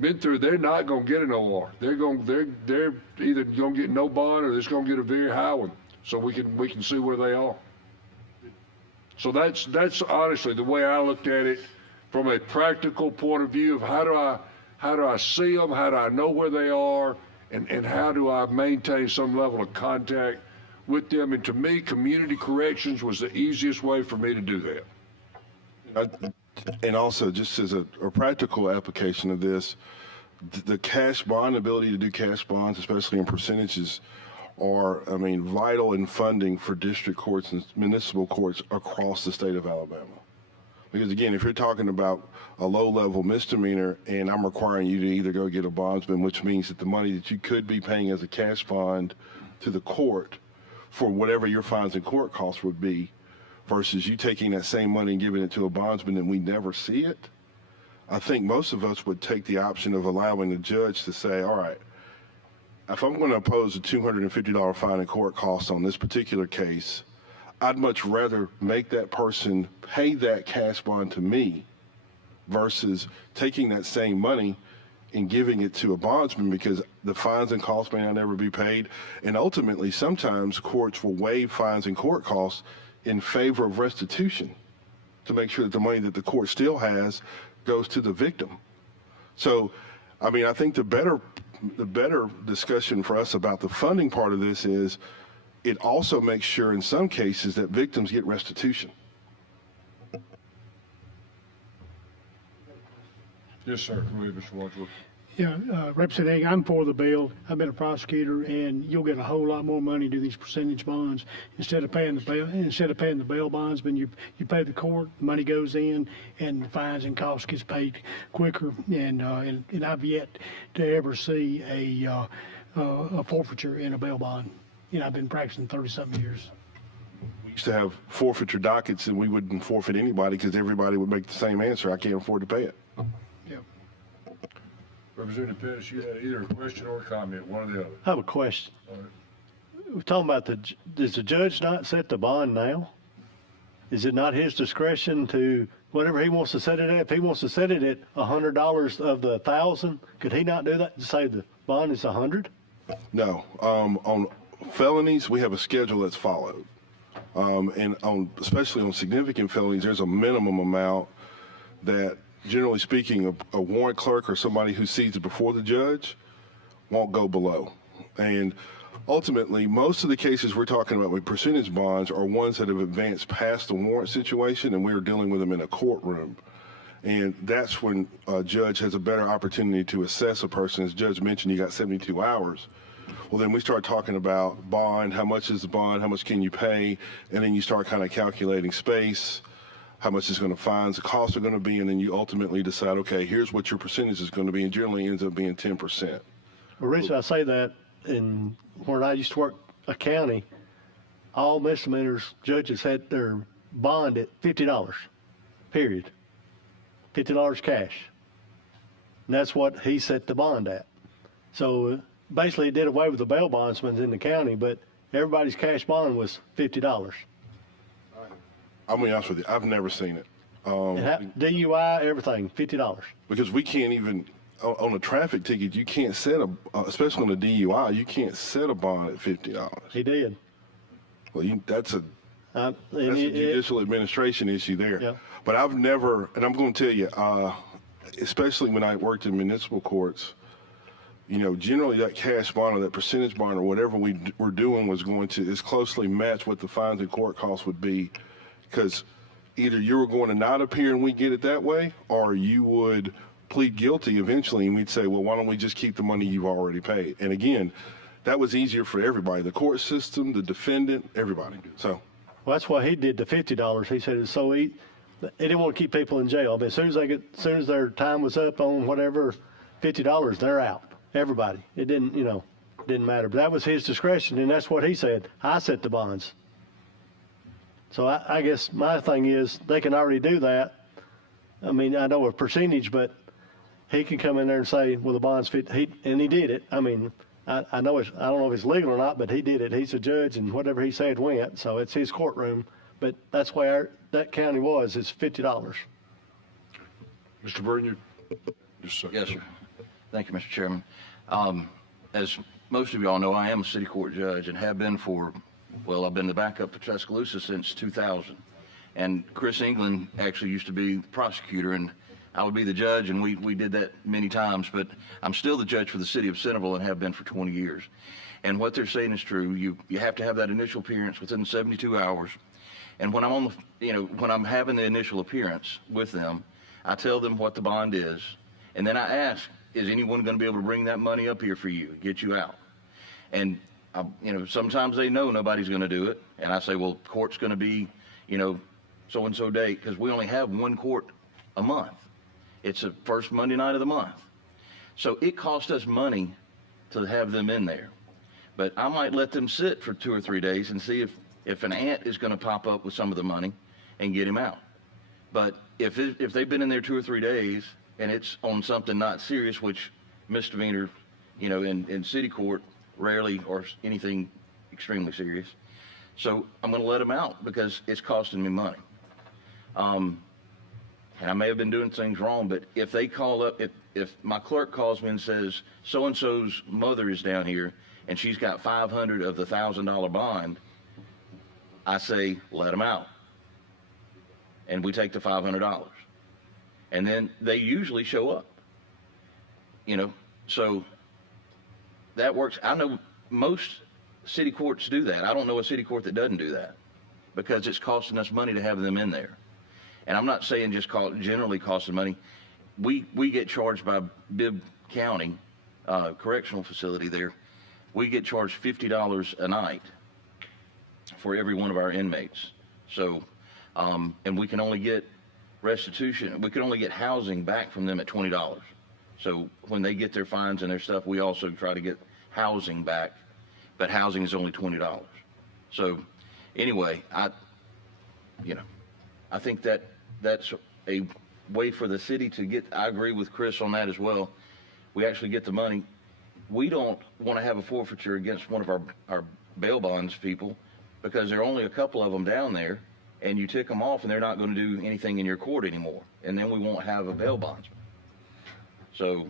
been through. They're not going to get an OR. They're either going to get no bond or they're just going to get a very high one, so we can see where they are. So that's honestly the way I looked at it from a practical point of view of how do I see them, how do I know where they are, and how do I maintain some level of contact with them. And to me, community corrections was the easiest way for me to do that. And also, just as a practical application of this, the cash bond, ability to do cash bonds, especially in percentages, are, vital in funding for district courts and municipal courts across the state of Alabama. Because again, if you're talking about a low-level misdemeanor and I'm requiring you to either go get a bondsman, which means that the money that you could be paying as a cash bond to the court for whatever your fines and court costs would be, versus you taking that same money and giving it to a bondsman and we never see it, I think most of us would take the option of allowing the judge to say, all right, if I'm going to impose a $250 fine and court costs on this particular case, I'd much rather make that person pay that cash bond to me versus taking that same money and giving it to a bondsman, because the fines and costs may not ever be paid. And ultimately, sometimes courts will waive fines and court costs in favor of restitution to make sure that the money that the court still has goes to the victim. So, I think the better discussion for us about the funding part of this is it also makes sure in some cases that victims get restitution. Yes, sir. Go ahead, Mr. Wadsworth. Yeah, Representative Hague, I'm for the bill. I've been a prosecutor, and you'll get a whole lot more money to these percentage bonds instead of paying the bail bondsman. You pay the court, money goes in, and the fines and costs gets paid quicker. And I've yet to ever see a forfeiture in a bail bond. I've been practicing 30-something years. We used to have forfeiture dockets, and we wouldn't forfeit anybody because everybody would make the same answer: I can't afford to pay it. Representative Pettis, you had either a question or a comment, one or the other. I have a question. We're talking about does the judge not set the bond now? Is it not his discretion to whatever he wants to set it at? If he wants to set it at $100 of the 1,000, could he not do that to say the bond is 100? No. On felonies, we have a schedule that's followed. And especially on significant felonies, there's a minimum amount that, generally speaking, a warrant clerk or somebody who sees it before the judge won't go below. And ultimately, most of the cases we're talking about with percentage bonds are ones that have advanced past the warrant situation, and we're dealing with them in a courtroom. And that's when a judge has a better opportunity to assess a person. As Judge mentioned, you got 72 hours. Well, then we start talking about bond, how much is the bond, how much can you pay, and then you start kind of calculating space, how much is going to fines, the costs are going to be, and then you ultimately decide, okay, here's what your percentage is going to be, and generally ends up being 10%. The reason I say that, when I used to work a county, all misdemeanors judges had their bond at $50, period. $50 cash. And that's what he set the bond at. So basically it did away with the bail bondsmen in the county, but everybody's cash bond was $50. I'll be honest with you, I've never seen it. DUI, everything, $50. Because we can't even, on a traffic ticket, you can't set especially on a DUI, you can't set a bond at $50. He did. Well, that's a judicial administration issue there. Yeah. But I've never, and I'm going to tell you, especially when I worked in municipal courts, generally that cash bond or that percentage bond or whatever we were doing was going to as closely match what the fines and court costs would be. Because either you were going to not appear and we get it that way, or you would plead guilty eventually and we'd say, well, why don't we just keep the money you've already paid? And again, that was easier for everybody, the court system, the defendant, everybody. So, well, that's why he did the $50. He said it's so easy. He didn't want to keep people in jail. But as soon as their time was up on whatever, $50, they're out. Everybody. It didn't, court didn't matter, but that was his discretion, and that's what he said. I set the bonds. So I guess my thing is they can already do that. I mean, I know a percentage, but he can come in there and say, well, the bond's fit. And he did it. I mean, I know I don't know if it's legal or not, but he did it. He's a judge, and whatever he said went. So it's his courtroom. But that's where that county was. It's $50. Mr. Burton, Yes, sir. Thank you, Mr. Chairman. As most of y'all know, I am a city court judge and have been for, well, I've been the backup for Tuscaloosa since 2000. And Chris England actually used to be the prosecutor, and I would be the judge, and we did that many times, but I'm still the judge for the city of Centerville and have been for 20 years. And what they're saying is true. You have to have that initial appearance within 72 hours. And when I'm on the, when I'm having the initial appearance with them, I tell them what the bond is, and then I ask, is anyone going to be able to bring that money up here for you, get you out? And sometimes they know nobody's going to do it, and I say, well, court's going to be, so-and-so date, because we only have one court a month. It's the first Monday night of the month. So it costs us money to have them in there. But I might let them sit for 2 or 3 days and see if an aunt is going to pop up with some of the money and get him out. But if they've been in there 2 or 3 days and it's on something not serious, which misdemeanor, in city court rarely or anything extremely serious. So I'm going to let them out because it's costing me money. And I may have been doing things wrong, but if they call up, if my clerk calls me and says, so-and-so's mother is down here and she's got $500 of the $1,000 bond, I say, let them out. And we take the $500. And then they usually show up. So that works. I know most city courts do that. I don't know a city court that doesn't do that because it's costing us money to have them in there. And I'm not saying just generally costing money. We get charged by Bibb County Correctional Facility there. We get charged $50 a night for every one of our inmates. So, and we can only get restitution. We can only get housing back from them at $20. So when they get their fines and their stuff, we also try to get housing back, but housing is only $20. So anyway, I think that's a way for the city to get, I agree with Chris on that as well. We actually get the money. We don't want to have a forfeiture against one of our bail bonds people because there are only a couple of them down there, and you tick them off and they're not going to do anything in your court anymore. And then we won't have a bail bondsman. So,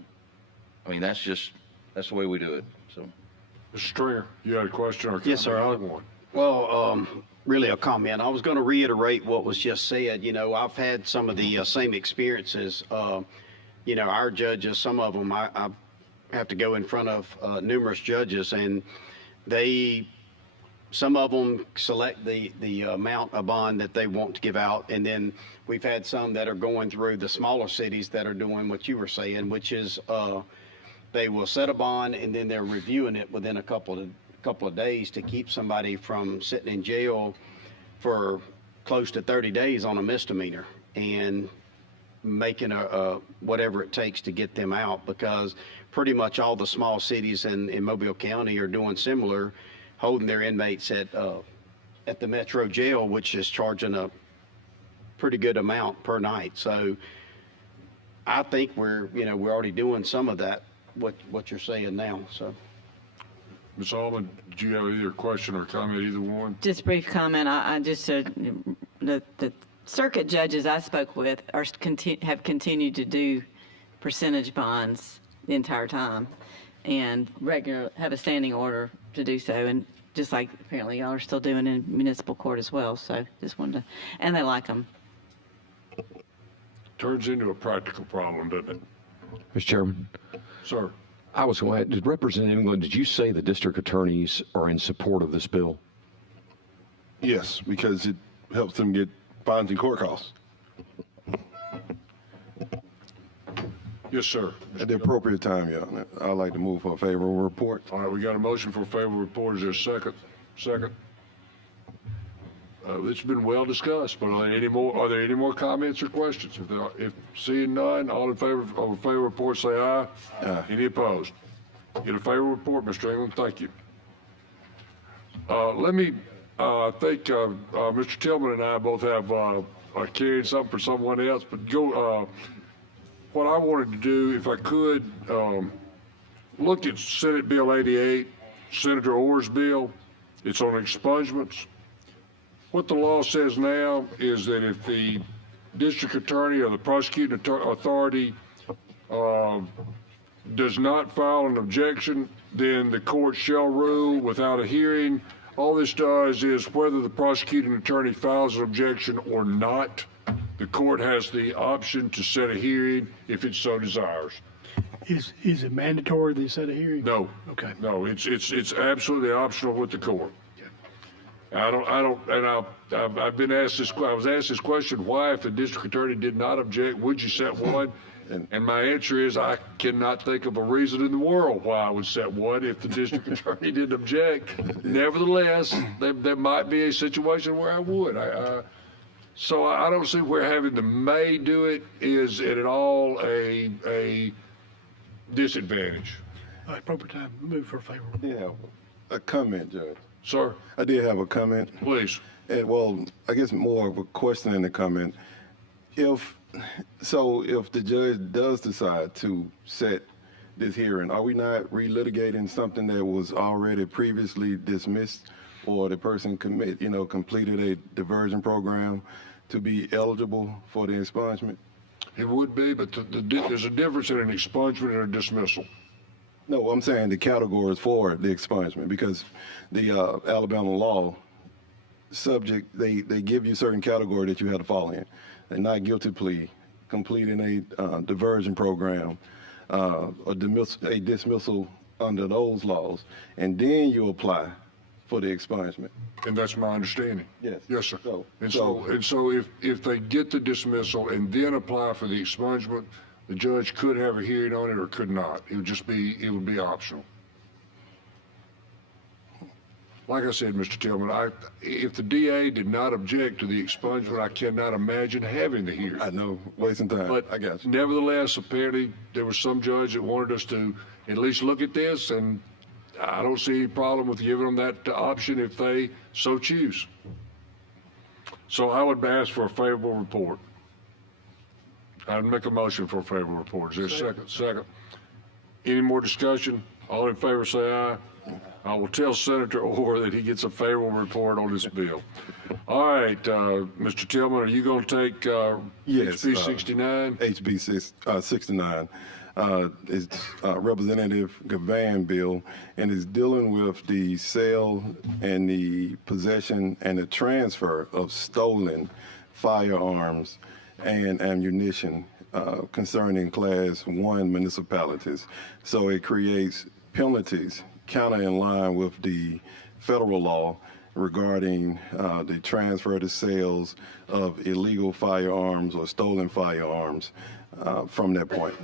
I mean, that's the way we do it. So, Mr. Stringer, you had a question or comment? Yes, sir. Well, really a comment. I was going to reiterate what was just said. I've had some of the same experiences. Our judges, some of them, I have to go in front of numerous judges, and some of them select the amount of bond that they want to give out, and then we've had some that are going through the smaller cities that are doing what you were saying, which is they will set a bond and then they're reviewing it within a couple of days to keep somebody from sitting in jail for close to 30 days on a misdemeanor and making a whatever it takes to get them out, because pretty much all the small cities in Mobile County are doing similar, holding their inmates at the Metro jail, which is charging a pretty good amount per night. So I think we're already doing some of that, what you're saying now. So, Ms. Almond, did you have either a question or comment, either one? Just brief comment. I just the circuit judges I spoke with have continued to do percentage bonds the entire time, and have a standing order to do so, and just like apparently y'all are still doing in municipal court as well. So just wanted to, and they like them. Turns into a practical problem, doesn't it? Mr. Chairman. Sir. I was going to, Representative England, did you say the district attorneys are in support of this bill? Yes, because it helps them get fines and court costs. Yes, sir. At the appropriate time, Your Honor. I'd like to move for a favorable report. All right, we got a motion for a favorable report. Is there a second? Second. It's been well discussed, but are there any more comments or questions? If seeing none, all in favor of a favorable report say aye. Aye. Any opposed? Get a favorable report, Mr. England. Thank you. Let me, I think Mr. Tillman and I both have carrying something for someone else, but go, what I wanted to do, if I could, look at Senate Bill 88, Senator Orr's bill. It's on expungements. What the law says now is that if the district attorney or the prosecuting authority does not file an objection, then the court shall rule without a hearing. All this does is whether the prosecuting attorney files an objection or not, the court has the option to set a hearing if it so desires. Is it mandatory they set a hearing? No. Okay. No, it's absolutely optional with the court. I've been asked this. I was asked this question: why, if the district attorney did not object, would you set one? And my answer is, I cannot think of a reason in the world why I would set one if the district attorney didn't object. Nevertheless, there might be a situation where I would. So I don't see where having the may do it is at all a disadvantage. Appropriate time, move for a favorable. Yeah, a comment, Judge. Sir? I did have a comment. Please. And well, I guess more of a question than a comment. If the judge does decide to set this hearing, are we not relitigating something that was already previously dismissed, or the person completed a diversion program to be eligible for the expungement? It would be, but there's a difference in an expungement and a dismissal. No, I'm saying the categories for the expungement, because the Alabama law they give you certain category that you have to fall in. A not guilty plea, completing a diversion program, a dismissal under those laws, and then you apply for the expungement. And that's my understanding. Yes. Yes, sir. So if they get the dismissal and then apply for the expungement, the judge could have a hearing on it or could not. It would be optional. Like I said, Mr. Tillman, if the DA did not object to the expungement, I cannot imagine having the hearing. I know, wasting time. But I got you. Nevertheless, apparently there was some judge that wanted us to at least look at this, and I don't see any problem with giving them that option if they so choose. So I would ask for a favorable report. I'd make a motion for a favorable report. Is there a second? Second. Any more discussion? All in favor say aye. I will tell Senator Orr that he gets a favorable report on this bill. All right, Mr. Tillman, are you going to take yes, HB 69? HB 69. It's Representative Givan bill, and it's dealing with the sale and the possession and the transfer of stolen firearms and ammunition concerning Class 1 municipalities. So it creates penalties counter in line with the federal law regarding the transfer to sales of illegal firearms or stolen firearms from that point.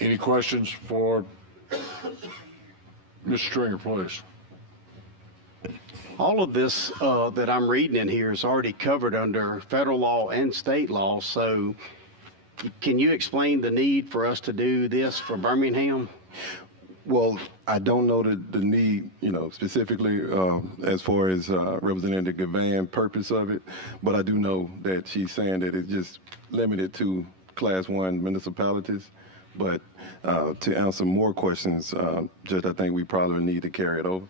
Any questions for Mr. Stringer, please? All of this that I'm reading in here is already covered under federal law and state law, so can you explain the need for us to do this for Birmingham? Well, I don't know the need, specifically as far as Representative Givan purpose of it, but I do know that she's saying that it's just limited to Class 1 municipalities. But to answer more questions, Judge, I think we probably need to carry it over.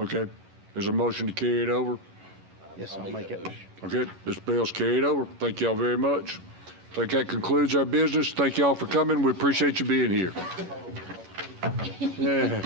Okay. There's a motion to carry it over? Yes, I'll make it. Okay. This bill's carried over. Thank y'all very much. I think that concludes our business. Thank y'all for coming. We appreciate you being here. Yeah.